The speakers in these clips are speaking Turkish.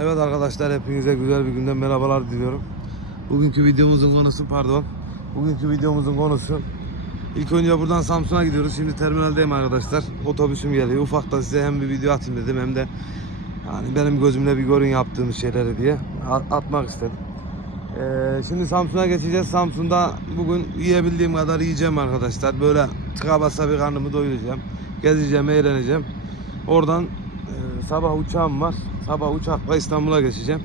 Evet arkadaşlar hepinize güzel bir günden merhabalar diliyorum. Bugünkü videomuzun konusu pardon. Bugünkü videomuzun konusu İlk önce buradan Samsun'a gidiyoruz. Şimdi terminaldeyim arkadaşlar. Otobüsüm geliyor. Ufaktan size hem bir video atayım dedim hem de yani benim gözümle bir görün yaptığımız şeyleri diye atmak istedim. Ee, şimdi Samsun'a geçeceğiz. Samsun'da bugün yiyebildiğim kadar yiyeceğim arkadaşlar. Böyle tıka basa bir karnımı doyuracağım. Gezeceğim, eğleneceğim. Oradan sabah uçağım var. Sabah uçakla İstanbul'a geçeceğim.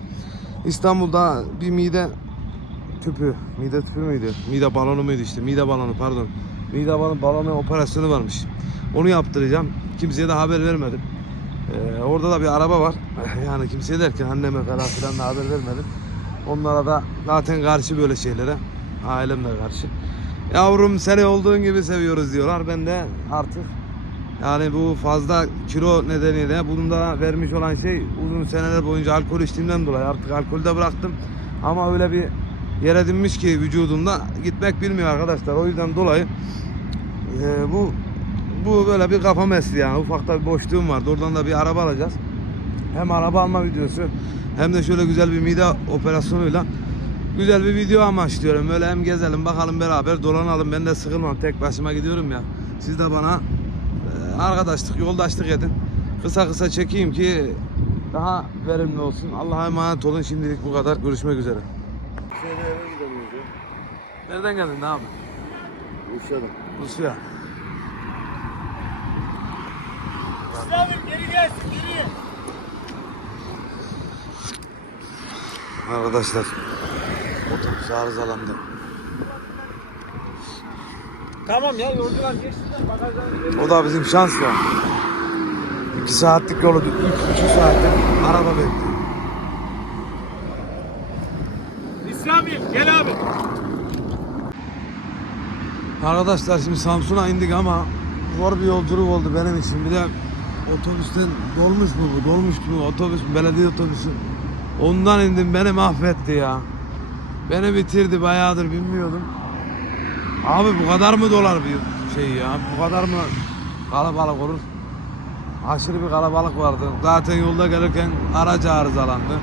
İstanbul'da bir mide tüpü, mide tüpü müydü? Mide balonu muydu işte? Mide balonu pardon. Mide balonu, balonu operasyonu varmış. Onu yaptıracağım. Kimseye de haber vermedim. Ee, orada da bir araba var. Yani kimseye derken anneme falan filan da haber vermedim. Onlara da zaten karşı böyle şeylere. Ailem de karşı. Yavrum seni olduğun gibi seviyoruz diyorlar. Ben de artık yani bu fazla kilo nedeniyle bunun da vermiş olan şey uzun seneler boyunca alkol içtiğimden dolayı artık alkolü de bıraktım. Ama öyle bir yer edinmiş ki vücudumda gitmek bilmiyor arkadaşlar. O yüzden dolayı e, bu bu böyle bir kafam esti yani. Ufakta bir boşluğum vardı. Oradan da bir araba alacağız. Hem araba alma videosu hem de şöyle güzel bir mide operasyonuyla güzel bir video amaçlıyorum. Böyle hem gezelim bakalım beraber dolanalım. Ben de sıkılmam. Tek başıma gidiyorum ya. Siz de bana arkadaşlık, yoldaşlık edin. Kısa kısa çekeyim ki daha verimli olsun. Allah'a emanet olun. Şimdilik bu kadar. Görüşmek üzere. Şeyde eve gidemiyoruz ya. Nereden geldin abi? Uşadım. Rusya. İslam'ım geri gelsin geri. Arkadaşlar otobüs arızalandı. Tamam ya yolcular geçsinler bagajdan. O da bizim şans ya. 2 saatlik yolu, 3,5 saatte araba bekliyor. İslam'ım gel abi. Arkadaşlar şimdi Samsun'a indik ama zor bir yolculuk oldu benim için. Bir de otobüsten dolmuş mu bu, dolmuş mu otobüs, belediye otobüsü. Ondan indim beni mahvetti ya. Beni bitirdi bayağıdır bilmiyordum. Abi bu kadar mı dolar bir şey ya? Bu kadar mı kalabalık olur? Aşırı bir kalabalık vardı. Zaten yolda gelirken araç arızalandı.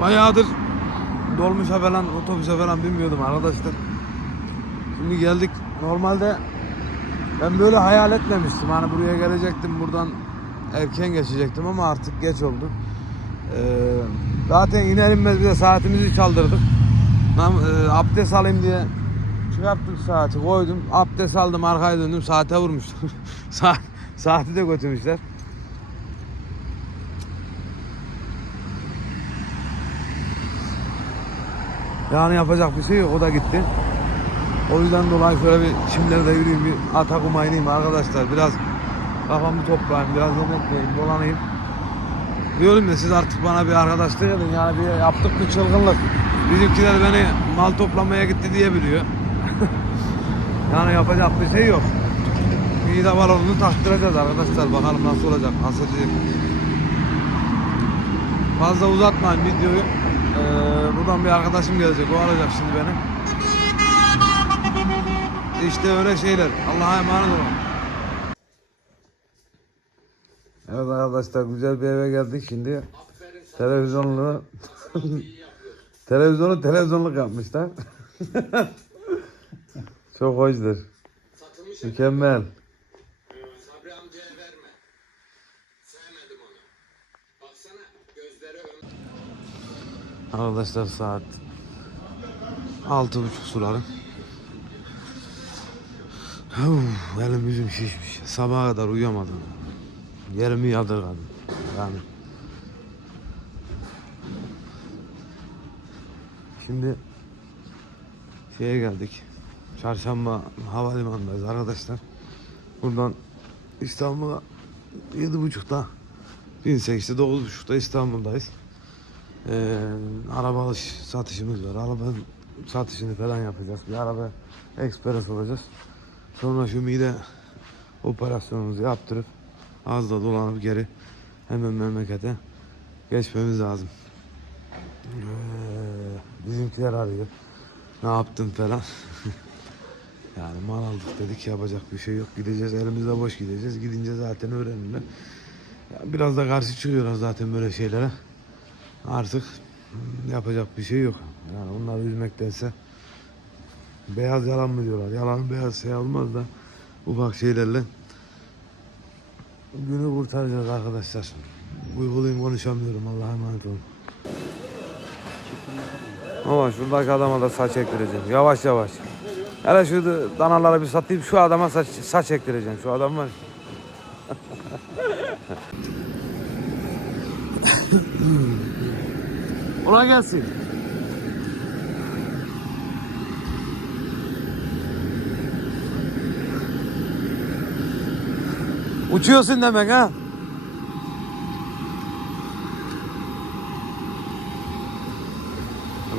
Bayağıdır dolmuşa falan, otobüse falan bilmiyordum arkadaşlar. Şimdi geldik. Normalde ben böyle hayal etmemiştim. Hani buraya gelecektim buradan erken geçecektim ama artık geç oldu. Ee, zaten iner inmez bir de saatimizi çaldırdık. Nam- e, abdest alayım diye çıkarttık saati koydum. Abdest aldım arkaya döndüm saate vurmuştum. Saat, saati de götürmüşler. Yani yapacak bir şey yok o da gitti. O yüzden dolayı şöyle bir çimlerde yürüyeyim bir atakum ineyim arkadaşlar. Biraz kafamı toplayayım, biraz yemek yiyeyim, dolanayım. Diyorum ya siz artık bana bir arkadaşlık edin yani bir yaptık bir çılgınlık. Bizimkiler beni mal toplamaya gitti diye biliyor. Yani yapacak bir şey yok. Bir de balonunu taktıracağız arkadaşlar. Bakalım nasıl olacak, nasıl edecek. Fazla uzatmayın videoyu. Ee, buradan bir arkadaşım gelecek. O alacak şimdi beni. İşte öyle şeyler. Allah'a emanet olun. Evet arkadaşlar güzel bir eve geldik şimdi. Televizyonlu Televizyonu televizyonluk yapmışlar. Çok hoşdur. Mükemmel. Sabri amcaya verme. Sevmedim onu. Baksana gözleri. Arkadaşlar saat altı buçuk suları. Uf, elim yüzüm şişmiş. Sabaha kadar uyuyamadım. Yerimi yadırgadım. Yani. Şimdi şeye geldik. Çarşamba havalimanındayız arkadaşlar. Buradan İstanbul'a yedi buçukta 18'de dokuz buçukta İstanbul'dayız. Ee, araba alış satışımız var. Araba satışını falan yapacağız. Bir araba ekspres olacağız. Sonra şu mide operasyonumuzu yaptırıp az da dolanıp geri hemen memlekete geçmemiz lazım. Ee, bizimkiler arıyor. Ne yaptın falan. Yani mal aldık dedik yapacak bir şey yok. Gideceğiz elimizde boş gideceğiz. Gidince zaten öğrenirler. Biraz da karşı çıkıyorlar zaten böyle şeylere. Artık yapacak bir şey yok. Yani onları üzmektense beyaz yalan mı diyorlar? Yalan beyaz şey olmaz da ufak şeylerle günü kurtaracağız arkadaşlar. Uyguluyum konuşamıyorum Allah'a emanet olun. Ama şuradaki adama da saç ektireceğim. Yavaş yavaş. Hele şu da- danaları bir satayım şu adama saç, saç ektireceğim. Şu adam var. Ona gelsin. Uçuyorsun demek ha?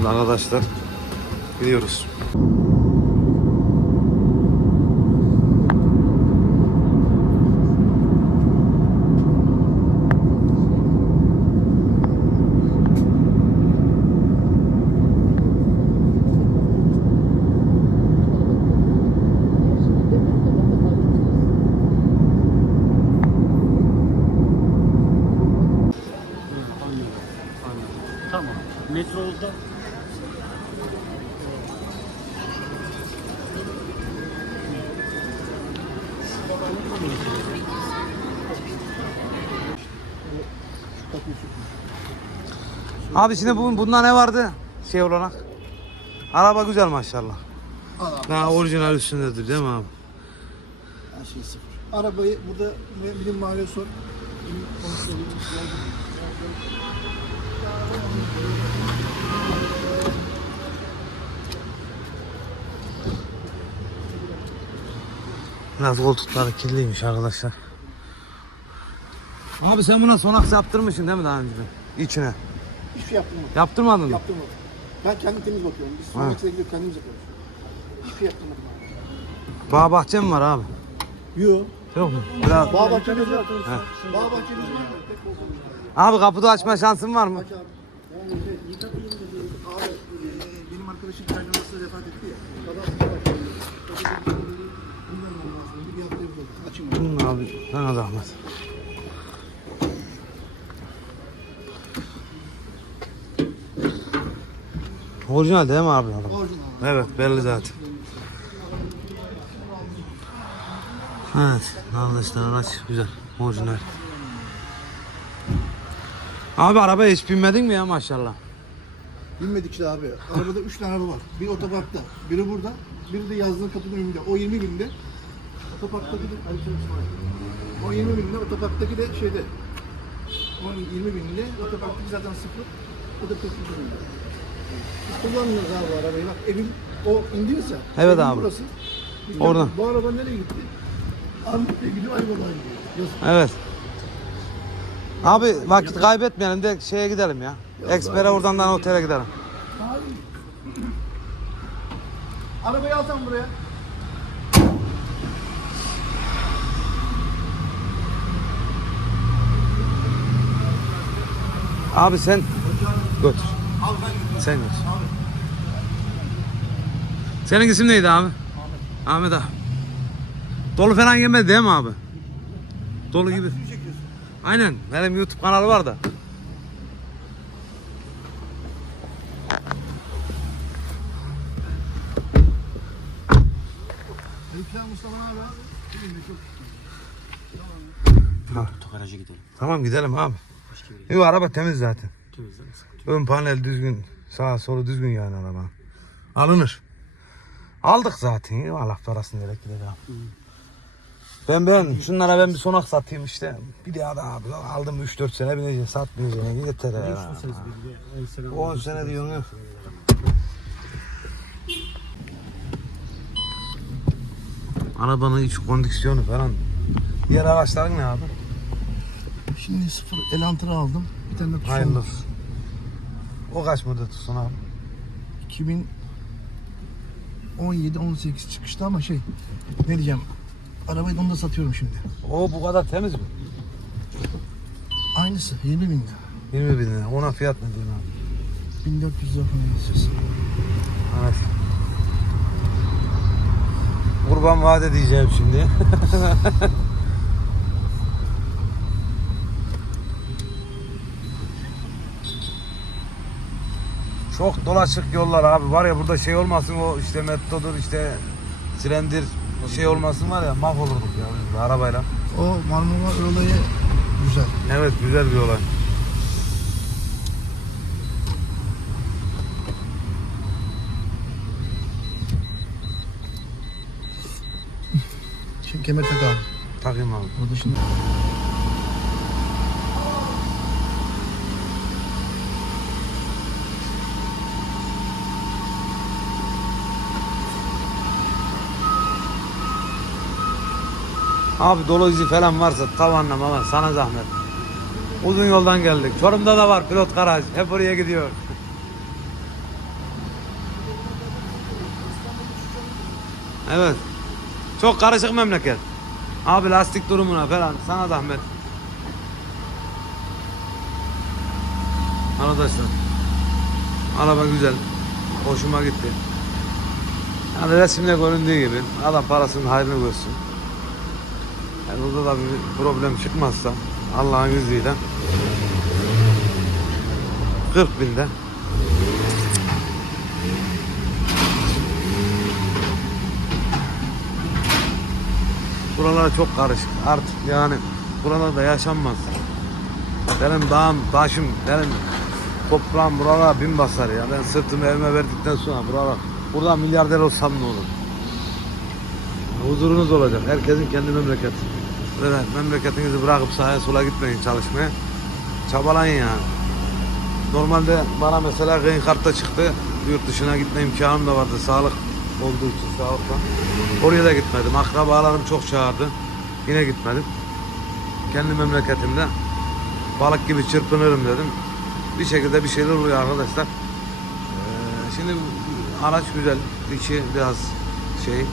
Arkadaşlar gidiyoruz. Tamam. Metro oldu. Abi şimdi bu, bunda ne vardı şey olarak? Araba güzel maşallah. Ha, orijinal üstündedir değil mi abi? Her şey sıfır. Arabayı burada bilim mahalle sor. Biraz koltukları kirliymiş arkadaşlar. Abi sen buna sonaks yaptırmışsın değil mi daha önce? İçine. Hiçbir şey yaptırmadım. Yaptırmadın mı? Yaptırmadım. Ben kendim temiz bakıyorum. Biz Ha. sonraki gidip kendimiz yapıyoruz. Hiçbir şey yaptırmadım. Bağ bahçe mi var abi? Yok. Yok mu? Biraz... Bağ bahçemiz var. Bağ bahçemiz var. Tek var. Abi kapıda açma şansın var mı? Aç abi. Yani şey, dedi. Abi e, benim arkadaşım kaynanası vefat etti ya. Babam yavaş. Bilmem lazım. Bir hafta yapıldı. Açayım onu. Hı, abi sana zahmet. Orijinal değil mi abi? adam? Orijinal. Evet belli zaten. Evet arkadaşlar araç güzel orijinal. Abi arabaya hiç binmedin mi ya maşallah? Bilmedik işte abi. Arabada üç tane araba var. Bir otoparkta, biri burada, biri de yazlığın kapının önünde. O 20 binde. Otoparktaki de o 20 binde, otoparktaki de şeyde. O 20 binde, otoparktaki zaten sıfır. O da 40 binde. Biz kullanmıyoruz abi arabayı. Bak evim o indiniz ya. Evet evim abi. Burası. Oradan. Bu araba nereye gitti? Armutlu'ya gidiyor, Ayvalık'a gidiyor. Yazık. Evet. Abi vakit kaybetmeyelim de şeye gidelim ya. Eksper'e oradan da otele gidelim. Hayır. Arabayı al sen buraya. Abi sen götür. Sen. Abi. Senin isim neydi abi? Ahmet. Ahmet abi. Dolu falan yemedi değil mi abi? Dolu gibi. Aynen. Benim YouTube kanalı var da. Çok Tokaraja gidelim. Tamam gidelim abi. Yok araba temiz zaten. Temiz değil mi? Ön panel düzgün. Sağ solu düzgün yani araba. Alınır. Aldık zaten. Allah parasını vererek gidelim abi. Ben ben şunlara ben bir sonak satayım işte. Bir daha da abi aldım 3-4 sene bineceğim satmayacağım yeter ya. Görüşürseniz bir de 10 sene 10 sene diyorsun. Arabanın iç kondisyonu falan. Diğer araçların ne abi? Şimdi sıfır Elantra aldım. Bir tane de. Hayırlı olsun. O kaç model tutsun abi? 2017-18 çıkışta ama şey ne diyeceğim arabayı da onu da satıyorum şimdi. O bu kadar temiz mi? Aynısı 20 bin lira. 20 bin lira. Ona fiyat ne diyeyim abi? 1400 lira falan istiyorsun. Evet. Kurban vade diyeceğim şimdi. Çok dolaşık yollar abi. Var ya burada şey olmasın o işte metodur işte silendir şey olmasın var ya mahvolurduk ya biz de arabayla. O Marmara olayı güzel. Evet güzel bir olay. Şimdi kemer tak abi. Takayım abi. Burada şimdi Abi dolu izi falan varsa tavanla ama sana zahmet. Uzun yoldan geldik. Çorum'da da var pilot garaj. Hep oraya gidiyor. Evet. Çok karışık memleket. Abi lastik durumuna falan sana zahmet. Arkadaşlar. Araba güzel. Hoşuma gitti. Yani resimde göründüğü gibi adam parasının hayrını görsün. Yani burada da bir problem çıkmazsa Allah'ın izniyle 40 binde Buralar çok karışık artık yani buralarda yaşanmaz. Benim dağım, taşım, benim toprağım buralar bin basar ya. Ben sırtımı evime verdikten sonra buralar, burada milyarder olsam ne olur? Huzurunuz olacak. Herkesin kendi memleketi. Böyle memleketinizi bırakıp sağa sola gitmeyin çalışmaya. Çabalayın yani. Normalde bana mesela green kartta çıktı. Yurt dışına gitme imkanım da vardı. Sağlık olduğu için sağlıkla. Oraya da gitmedim. Akrabalarım çok çağırdı. Yine gitmedim. Kendi memleketimde balık gibi çırpınırım dedim. Bir şekilde bir şeyler oluyor arkadaşlar. Ee, şimdi araç güzel. içi biraz şey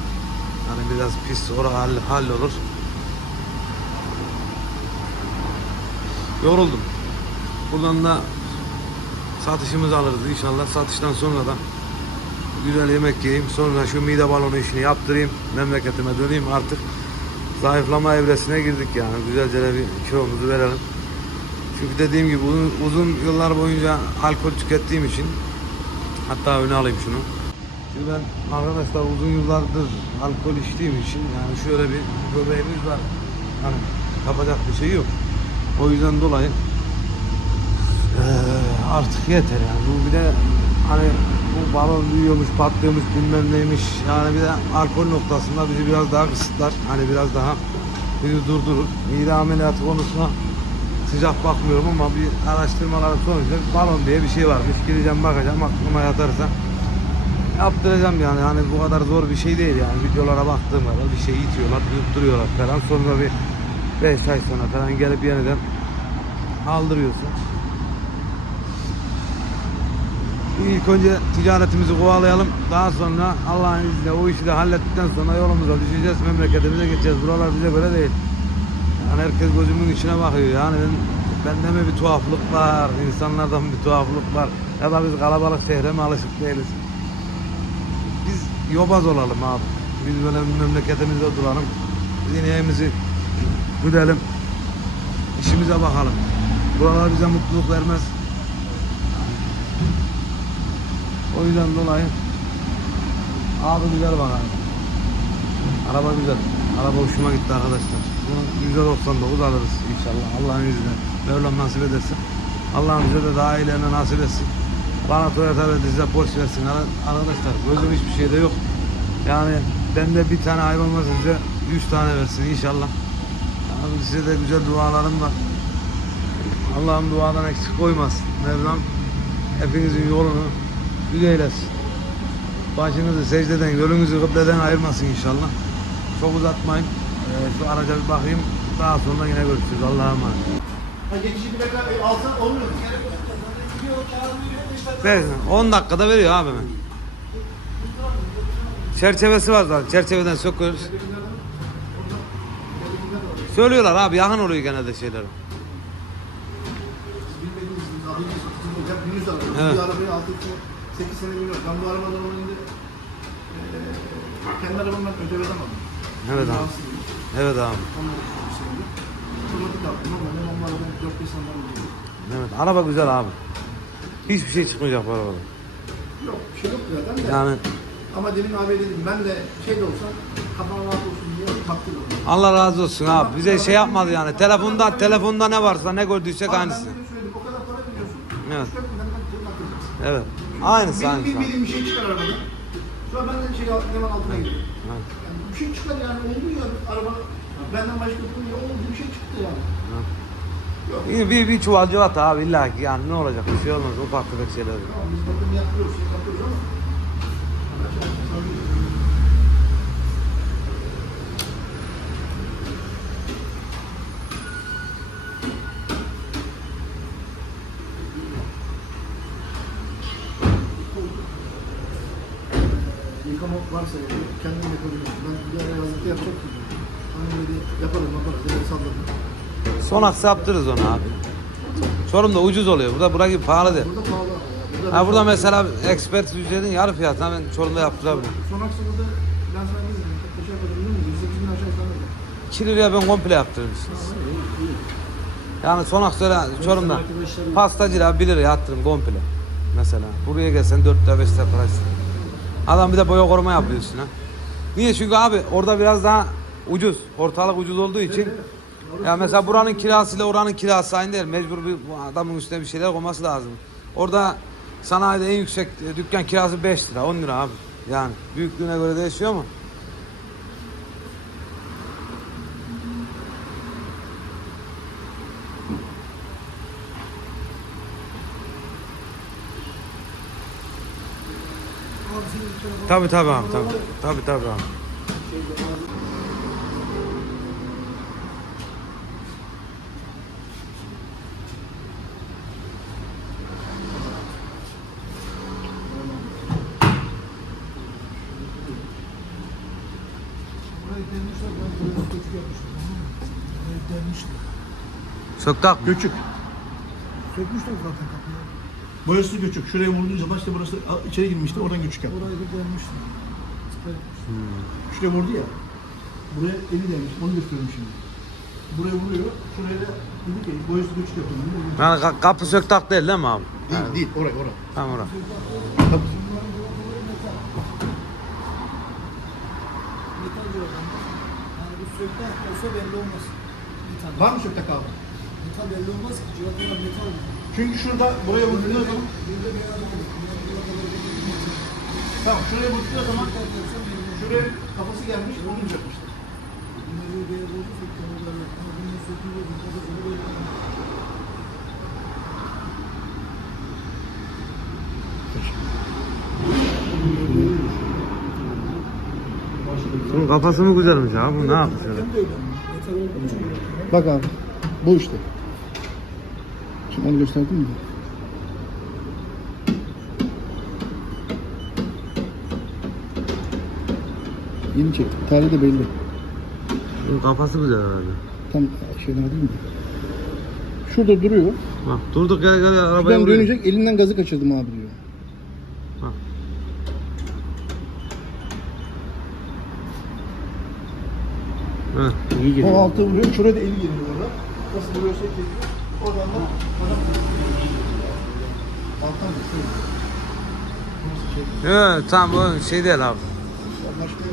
Hani biraz pis orada hall, hallolur. Yoruldum. Buradan da satışımızı alırız inşallah. Satıştan sonra da güzel yemek yiyeyim. Sonra şu mide balonu işini yaptırayım. Memleketime döneyim artık. Zayıflama evresine girdik yani. Güzelce de bir kilomuzu verelim. Çünkü dediğim gibi uzun, uzun yıllar boyunca alkol tükettiğim için hatta öne alayım şunu. Şimdi ben arkadaşlar uzun yıllardır alkol içtiğim için yani şöyle bir göbeğimiz var. Hani yapacak bir şey yok. O yüzden dolayı eee, artık yeter yani. Bu bir de hani bu balon büyüyormuş, patlıyormuş, bilmem neymiş. Yani bir de alkol noktasında bizi biraz daha kısıtlar. Hani biraz daha bizi durdurur. Mide ameliyatı konusuna sıcak bakmıyorum ama bir araştırmaların sonucunda balon diye bir şey varmış. Gideceğim bakacağım aklıma yatarsa yaptıracağım yani hani bu kadar zor bir şey değil yani videolara baktığımda da bir şey itiyorlar yutturuyorlar falan sonra bir 5 ay sonra falan gelip yeniden aldırıyorsun. İlk önce ticaretimizi kovalayalım. Daha sonra Allah'ın izniyle o işi de hallettikten sonra yolumuza düşeceğiz. Memleketimize gideceğiz. Buralar bize göre değil. Yani herkes gözümün içine bakıyor. Yani ben, bende mi bir tuhaflık var? insanlardan bir tuhaflık var? Ya da biz kalabalık şehre mi alışık değiliz? biz yobaz olalım abi. Biz böyle memleketimizde duralım. Biz ineğimizi güdelim. İşimize bakalım. Buralar bize mutluluk vermez. O yüzden dolayı abi güzel bana. Araba güzel. Araba hoşuma gitti arkadaşlar. Bunu 199 alırız inşallah. Allah'ın izniyle. Mevlam nasip ederse. Allah'ın bize de daha iyilerine nasip etsin. Bana Toyota ve size Porsche versin Ar- arkadaşlar. Gözüm hiçbir şeyde yok. Yani bende bir tane hayvan varsa size 100 tane versin inşallah. Yani size de güzel dualarım var. Allah'ım duadan eksik koymaz. Mevlam hepinizin yolunu güzel eylesin. Başınızı secdeden, yolunuzu kıbleden ayırmasın inşallah. Çok uzatmayın. Ee, şu araca bir bakayım. Daha sonra yine görüşürüz. Allah'a emanet. Ha, geçici bir dakika e, alsan olmuyor. Ver, 10 dakikada veriyor abi. Çerçevesi var zaten. Çerçeveden söküyoruz. Söylüyorlar abi yakın oluyor genelde şeyler. Bilmediğiniz daha hiç olacak bir araba. Evet. Bir arabayı 6 8 sene biniyorum. Ben bu araba normalinde eee kendi arabamdan ödemeden aldım. Evet abi. Evet abi. Şeydi. Otomatik aldım ama ben onlardan 4-5 sene. Evet araba güzel abi. Hiçbir şey çıkmayacak bu arabada. Yok bir şey yok zaten de. Yani Ama demin abi dedim ben de şey de olsam kafam rahat olsun diye takdir oldum. Allah razı olsun abi. Bize şey yapmadı yani. Telefonda telefonda ne varsa ne gördüysek Abi aynısı. Ben söyledim o kadar para veriyorsun. Evet. 3-4 bin liradan yapacaksın. Evet. Aynısı Benim aynısı. bilmediğim bir şey çıkar arabadan. Şu an benden şey hemen altına gidiyor. Evet. Yani bir şey çıkar yani oldu ya araba benden başka bir oldu bir şey çıktı yani. Yok. Bir, bir, bir çuval civata abi illa ki yani ne olacak bir şey olmaz ufak tefek şeyler. Tamam biz bakım yapıyoruz, şey yapıyoruz ama. Yıkamak varsa kendim yapabilirim. Ben bir ara yazlıkta yapacak gibi. Hani dedi yaparım yaparız. Dedi salladım. Son aksa yaptırırız onu abi. Çorum'da ucuz oluyor. Burada bura gibi pahalı değil. Burada pahalı ya. Burada Ha burada mesela expert ücretin yarı fiyatına ben Çorum'da yaptırabilirim. Son aksada da ben sana ne dedim? Kaç yapalım biliyor musun? 28 bin aşağı dedim. 2 liraya ben komple yaptırırım. Yani son aksada Çorum'da pastacıyla 1 liraya attırırım komple. Mesela buraya gelsen 4 lira 5 lira para ister. Adam bir de boya koruma yapıyor üstüne. Niye? Çünkü abi orada biraz daha ucuz. Ortalık ucuz olduğu için. Ya mesela buranın kirasıyla oranın kirası aynı değil. Mecbur bir adamın üstüne bir şeyler koyması lazım. Orada sanayide en yüksek e, dükkan kirası 5 lira 10 lira abi. Yani büyüklüğüne göre değişiyor mu? Tabi tabi abi tabi. Tabi tabi abi. Burayı delmişler, ben buraya göçük yapmıştım. anladın mı? Burayı delmişler. Söktak mı? Göçük. Sökmüşler zaten kapıyı. Burası göçük. Şuraya vurduğun zaman işte burası içeri girmişti. Oradan göçük yaptı. Orayı da delmişler. Şuraya vurdu ya. Buraya eli delmiş. Onu gösteriyorum şimdi. Buraya vuruyor. Şuraya da dedi ki boyası göçük yapıyor. Yani ka- kapı söktak değil değil mi abi? Değil, değil. Oraya, oraya. Tamam orası. Tabii. Diyorlar. Yani bu sökten olsa belli olmaz. Metal. Var mı söktak abi? Metal belli olmaz ki. Civatalar metal. Çünkü şurada buraya vurduğu zaman Tamam şuraya vurduğu zaman şuraya kafası gelmiş onu yapmıştır. Bunları beyaz oldu sökten oluyor. Ama bunları sökünce bir kadar onu böyle Bunun kafası mı güzelmiş abi? Bu ne yapmış öyle? Bak abi bu işte. Şimdi onu gösterdim mi? Yeni çektik. Tarihi de belli. Bunun kafası güzel herhalde. Tam şey değil mi? Şurada duruyor. Bak durduk gel gel arabaya Şuradan vuruyor. dönecek elinden gazı kaçırdım abi diyor. Bak. Heh. O altı vuruyor. Şuraya da eli geliyor orada. Nasıl vuruyorsa geliyor. Oradan da adam Alttan da şöyle. Nasıl şey? Evet tamam bu şey değil abi. Başka,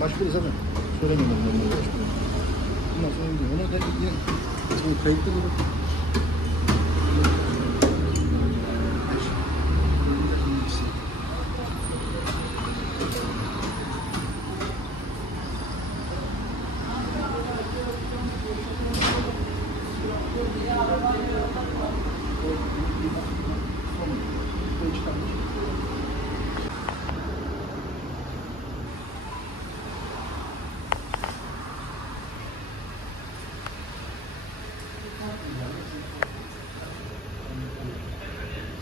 başka zaten söylemedim ben bunu başka. Bundan sonra gidiyor. Ona da bu kayıtlı mı?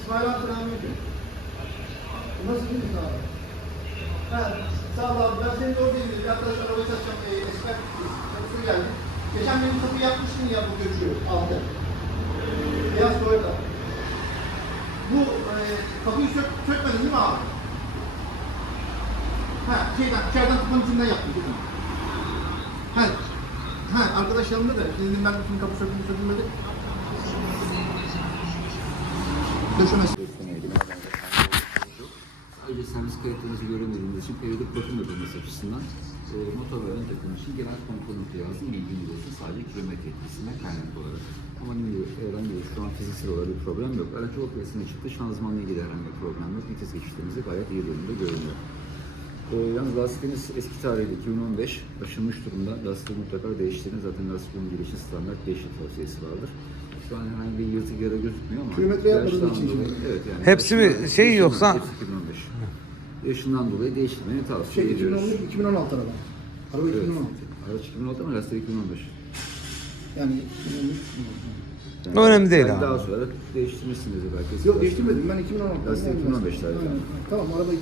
İsmail abi selamünaleyküm. Nasıl gidiyorsun abi? Ha, sağ ol abi. Ben senin orada değilim. Arkadaş arabayı satacağım. E, esmer konusu geldi. Benim kapı yapmıştın ya bu göçü aldı. Beyaz Toyota. Bu e, kapıyı sök, sökmedin değil mi abi? Ha, şeyden, içeriden tıpanın içinden yaptın değil mi? Ha, ha, arkadaş yanımda da. Şimdi ben bütün kapı sökülmüş sökülmedi. Döşemesi. kayıtlarınızı göremediğiniz için periyodik bakım ödemesi açısından e, motor ve ön takım için genel komponent cihazın bilginiz olsun sadece kilometre etkisinden kaynaklı olarak. Ama ne diyor, herhangi bir şu an fiziksel olarak bir problem yok. Araç yol piyasasına çıktı, şanzımanla ilgili herhangi bir problem yok. Vites geçişlerimiz de gayet iyi durumda görünüyor. E, yalnız lastikimiz eski tarihli 2015 aşınmış durumda. Lastiği mutlaka değiştirin. Zaten lastik ön girişi standart değişim tavsiyesi vardır. Şu an herhangi bir yırtık yara gözükmüyor ama Kilometre yapmadığınız için. Evet yani. Hepsi mi şey yoksa- Hepsi 2015. Yaşından dolayı değiştirmeni tavsiye Şey ediyoruz. 2013 2016 araba. Araba Evet. 2016. Araç 2016 ama lastik 2015. Yani 2013 Yani Önemli değil abi. Daha sonra değiştirmişsiniz belki. Yok değiştirmedim ben 2016. Lastik 2015 tarihli. Aynen. Tamam araba 2015.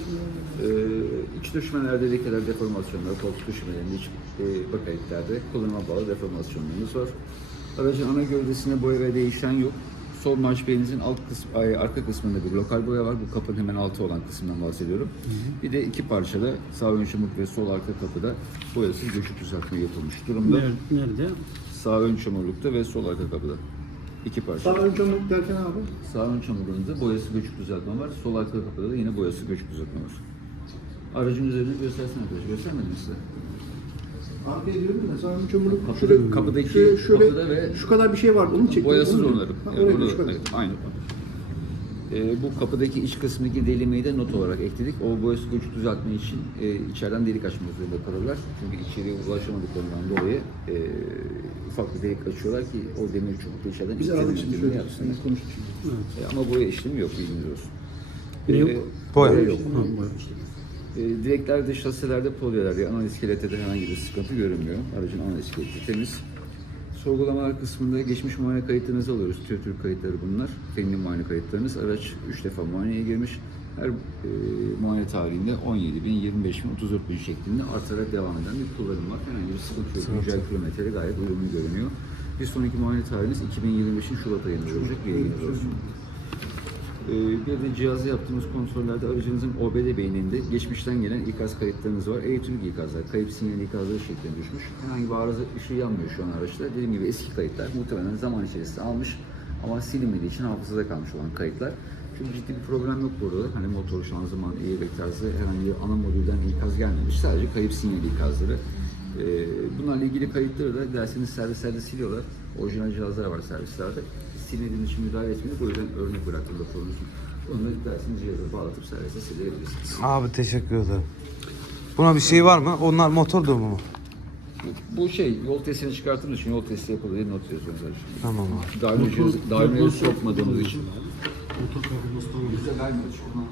Ee, iç döşemelerde lekeler, deformasyonlar, koltuk döşemelerinde, iç e, bakalitlerde kullanıma bağlı deformasyonlarımız var. Aracın ana gövdesine boya ve değişen yok. Sol marş beyninizin alt kısmı, ay, arka kısmında bir lokal boya var. Bu kapının hemen altı olan kısmından bahsediyorum. Bir de iki parçada sağ ön çamurluk ve sol arka kapıda boyasız göçük düzeltme yapılmış durumda. Nerede? Sağ ön çamurlukta ve sol arka kapıda. İki parça. Sağ ön çamurluk derken abi. Sağ ön çamurluğunda boyası göçük düzeltme var. Sol arka kapıda da yine boyası göçük düzeltme var. Aracın üzerine göstersene arkadaş. Göstermedim size? Arkaya diyorum ya sağ ön çamurluk. Kapıda- şöyle, kapıdaki- şöyle, şöyle kapıda ve- şu kadar bir şey vardı onu çektim. Boyasız Onu- onarım. Ha, Yani evet, aynı. Ee, bu kapıdaki iç kısmındaki delimeyi de not olarak ekledik. O boyası göçük düzeltme için e, içeriden delik açmak zorunda kalırlar. Çünkü içeriye ulaşamadıklarından dolayı e, ufak bir delik açıyorlar ki o demir çubukla içeriden Biz içeriden aradık şimdi şöyle. yapsınlar. Şimdi. E, ama boya işlemi yok bilginiz olsun. Ne yok? Boya. yok. E, direklerde, şaselerde, polyelerde, ana iskeletede herhangi bir sıkıntı görünmüyor. Aracın ana iskeleti temiz. Sorgulamalar kısmında geçmiş muayene kayıtlarınızı alıyoruz. Tür tür kayıtları bunlar. Fenli muayene kayıtlarınız. Araç 3 defa muayeneye girmiş. Her e, muayene tarihinde 17 bin, 25 bin, 34 bin şeklinde artarak devam eden bir kullanım var. Herhangi bir sıkıntı yok. Güncel kilometre gayet uyumlu görünüyor. Bir sonraki muayene tarihiniz 2025'in Şubat ayında olacak. Bilginiz olsun. Ee, Bir de cihazda yaptığımız kontrollerde aracınızın OBD beyninde geçmişten gelen ikaz kayıtlarınız var. Elektronik ikazlar, kayıp sinyali ikazları şeklinde düşmüş. Herhangi bir arıza ışığı yanmıyor şu an araçta. Dediğim gibi eski kayıtlar muhtemelen zaman içerisinde almış ama silinmediği için hafızada kalmış olan kayıtlar. Çok ciddi bir problem yok burada. Hani motor, şanzıman, airbag tarzı herhangi bir ana modülden ikaz gelmemiş. Sadece kayıp sinyali ikazları. Ee, bunlarla ilgili kayıtları da derseniz servislerde siliyorlar. Orijinal cihazlar var servislerde. Silmediğiniz için müdahale etmedik. O yüzden örnek bıraktım raporunuzu. Onu da derseniz cihaza bağlatıp servise silebilirsiniz. Abi teşekkür ederim. Buna bir şey var mı? Onlar motor durumu mu? Bu, bu şey yol testini çıkarttığımız için yol testi yapıldı diye not yazıyoruz. zaten. Tamam abi. Daha önce daha önce sokmadığımız için. Motor tamam. Bize vermiyor. Ona,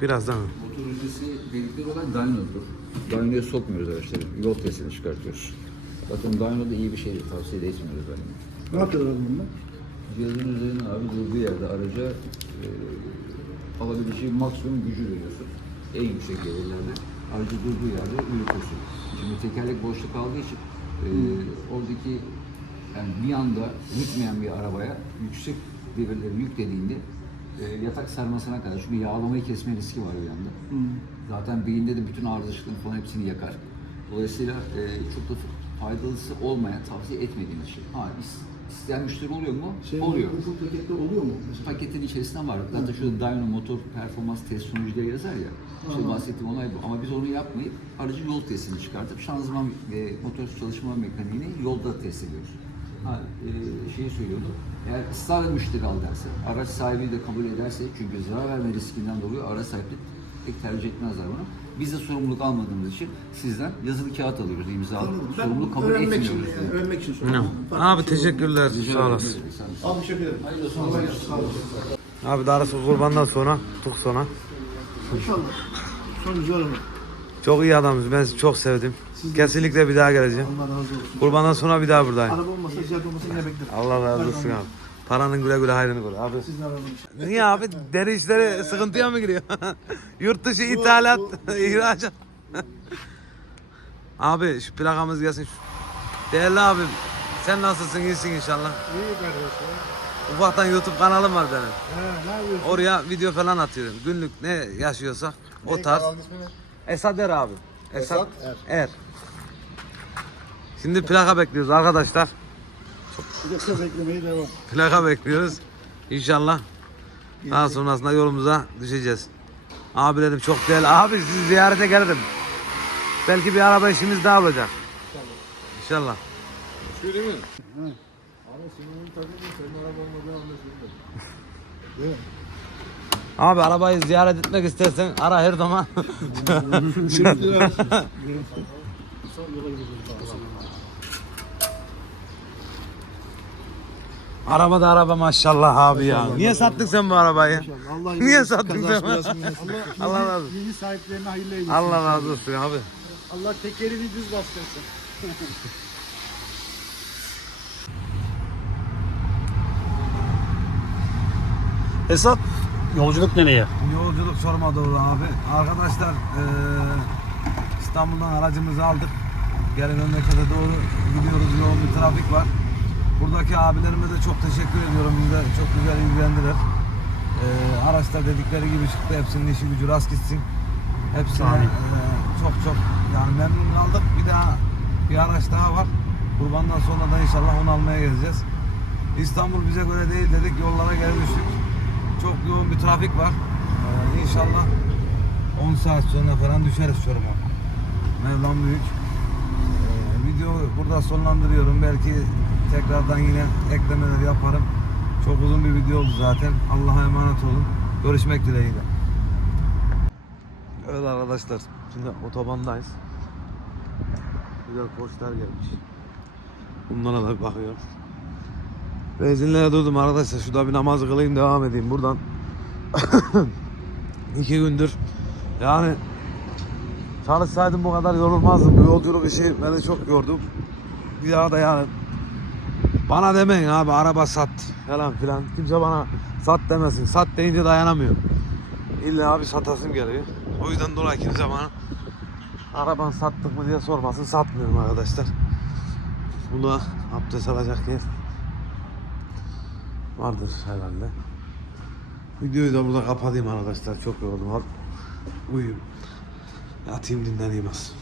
Biraz daha mı? motor öncesi delikleri olan dyno'dur. Dyno'ya sokmuyoruz araçları. Yol testini çıkartıyoruz. Bakın dyno da iyi bir şeydir. Tavsiye de etmiyoruz dyno'yu. Ne yapıyorlar bununla? Cihazın üzerine abi durduğu yerde araca e, alabileceği maksimum gücü veriyorsun. En yüksek devirlerde aracı durduğu yerde uyutuyorsun. Şimdi tekerlek boşta kaldığı için e, oradaki yani bir anda gitmeyen bir arabaya yüksek devirleri yüklediğinde e, yatak sarmasına kadar çünkü yağlamayı kesme riski var bir yanda. Zaten beyinde de bütün arızışlarını falan hepsini yakar. Dolayısıyla e, çok da faydalısı olmayan, tavsiye etmediğim şey. Ha, is- isteyen müşteri oluyor mu? Şey, oluyor. Bu pakette oluyor mu? Mesela? Paketin içerisinde var. Zaten şurada Dyno Motor Performans Test sunucuları yazar ya. İşte bahsettiğim olay bu. Ama biz onu yapmayıp aracın yol testini çıkartıp şanzıman ve motor çalışma mekaniğini yolda test ediyoruz. Ha, e, şeyi söylüyordu. Eğer ısrarla müşteri al derse, araç sahibi de kabul ederse çünkü zarar verme riskinden dolayı araç sahipleri pek tercih etmezler bunu. Biz de sorumluluk almadığımız için sizden yazılı kağıt alıyoruz, imza Anladım. Ben sorumluluk kabul öğrenmek etmiyoruz. için, yani, öğrenmek için Ne? soruyorum. Farklı Abi teşekkürler. Sağ olasın. Abi teşekkür ederim. Kolay gelsin. Sağ. Abi darısı kurbandan sonra, tuk sonra. İnşallah. Son güzel olur. Çok iyi adamız. Ben sizi çok sevdim. Kesinlikle bir daha geleceğim. Allah razı olsun. Kurbandan sonra bir daha buradayım. Araba olmasa, ziyade olmasa yine beklerim. Allah razı olsun abi. Paranın güle güle hayrını gör abi. Sizin arabanız. Niye abi? Deri işleri sıkıntıya mı giriyor? Yurt dışı ithalat, ihracat. abi şu plakamız gelsin. Değerli abim, sen nasılsın? İyisin inşallah. İyi kardeş ya. Ufaktan YouTube kanalım var benim. He, ne yapıyorsun? Oraya video falan atıyorum. Günlük ne yaşıyorsak o tarz. Esad Er abi. Esad Er. Şimdi plaka bekliyoruz arkadaşlar. De beklemeye devam. Plaka bekliyoruz. İnşallah daha sonrasında yolumuza düşeceğiz. Abi dedim çok değerli. Abi sizi ziyarete geldim. Belki bir araba işimiz daha olacak. İnşallah. Değil mi? Abi arabayı ziyaret etmek istersen ara her zaman. Araba da araba maşallah abi ya. Niye sattın sen bu arabayı? Allah Niye sattın sen? versin. Allah razı olsun. Yeni sahiplerine hayırlı eylesin. Allah razı olsun abi. Allah tekerini düz bastırsın. Esat Yolculuk nereye? Yolculuk sorma doğru abi. Arkadaşlar eee, İstanbul'dan aracımızı aldık. Geri memlekete doğru gidiyoruz. Yoğun bir trafik var. Buradaki abilerime de çok teşekkür ediyorum. Bize çok güzel ilgilendiler. Eee araçlar dedikleri gibi çıktı. Hepsinin işi gücü rast gitsin. Hepsine eee, çok çok yani memnun kaldık. Bir daha bir araç daha var. Kurbandan sonra da inşallah onu almaya geleceğiz. İstanbul bize göre değil dedik. Yollara geri düştük. Çok yoğun bir trafik var. Ee, inşallah 10 saat sonra falan düşeriz Çorum'a. Mevlam büyük. Ee, video burada sonlandırıyorum. Belki tekrardan yine eklemeler yaparım. Çok uzun bir video oldu zaten. Allah'a emanet olun. Görüşmek dileğiyle. Evet arkadaşlar. Şimdi otobandayız. Güzel poşlar gelmiş. Bunlara da bir bakıyorum. Benzinliğe durdum arkadaşlar. Şurada bir namaz kılayım devam edeyim buradan. İki gündür yani çalışsaydım bu kadar yorulmazdım. Bu yolculuk işi beni çok yordu. Bir daha da yani bana demeyin abi araba sat falan filan. Kimse bana sat demesin. Sat deyince dayanamıyorum. İlla abi satasım geliyor. O yüzden dolayı kimse bana araban sattık mı diye sormasın. Satmıyorum arkadaşlar. Buna abdest alacak yer vardır herhalde. Videoyu da burada kapatayım arkadaşlar. Çok yoruldum. Uyuyayım. Yatayım dinleneyim az.